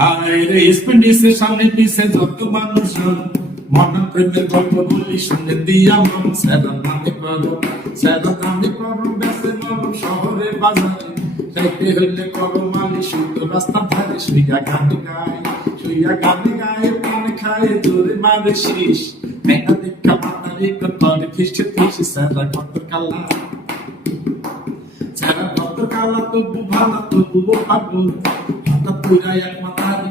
হায় স্পেন্ডিসের সামনে পিছে যত মানুষ? মরণ প্রেমের গল্প বলি শুনে দিয়া মন সেরা নামে করো সেরা নামে করো বেসে নরম শহরে বাজারে। যাইতে হইলে করো মালি সুন্দর রাস্তা ধারে শুইয়া গানে গায়, শুইয়া গানে গায়ে পান খায়, জোরে মারে শীষ। মেঘা দেখা মাতারি করে ফিসে ফিসে সেরা কত কালা যারা কত কালা তবু ভালো, তবুও পাগল হঠাৎ পুরাই এক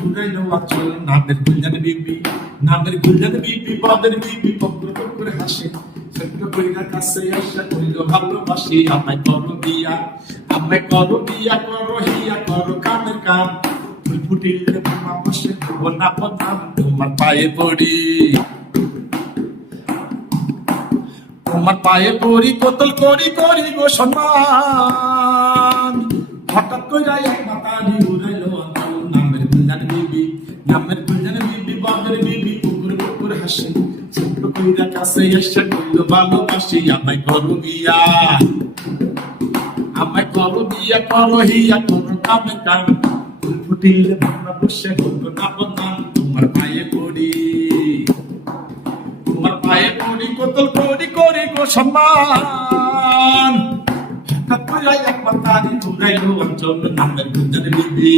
মাথারি উড়াইল অঞ্চল নামের গুলজান বিবি নামের গুলজান বিবি বদের বিবি পকুর পকুর হাসে। ছোট্ট কইরা কাছে আসা কইল ভালোবাসি। আমায় করো বিয়া আমায় করো বিয়া করো হিয়া, করো কামের কাম ফুল ফুটিলে ভ্রমরা বসে হইব না বদাম তোমার পায়ে পড়ি। তোমার পায়ে পড়ি, কোতল করি করি গো সম্মান। হঠাৎ কইরা এক মাতারি উড়াইলো নামের গুলজান বিবি বাদের বিবি কুকুর কুকুর হাসে। ছোট্ট কইরা কাছে এসে কইল ভালোবাসি আমায় করো বিয়া। আমায় করো বিয়া, করো হিয়া করো কামে কাম। ফুটিলে ভাবনা বসে হতো না বদনাম তোমার পায়ে পড়ি। তোমার পায়ে পড়ি, কোতল করি করি গো সম্মান। হঠাৎ করে এক মাতারি উড়াইলো অঞ্চল নামের গুঞ্জন বিবি।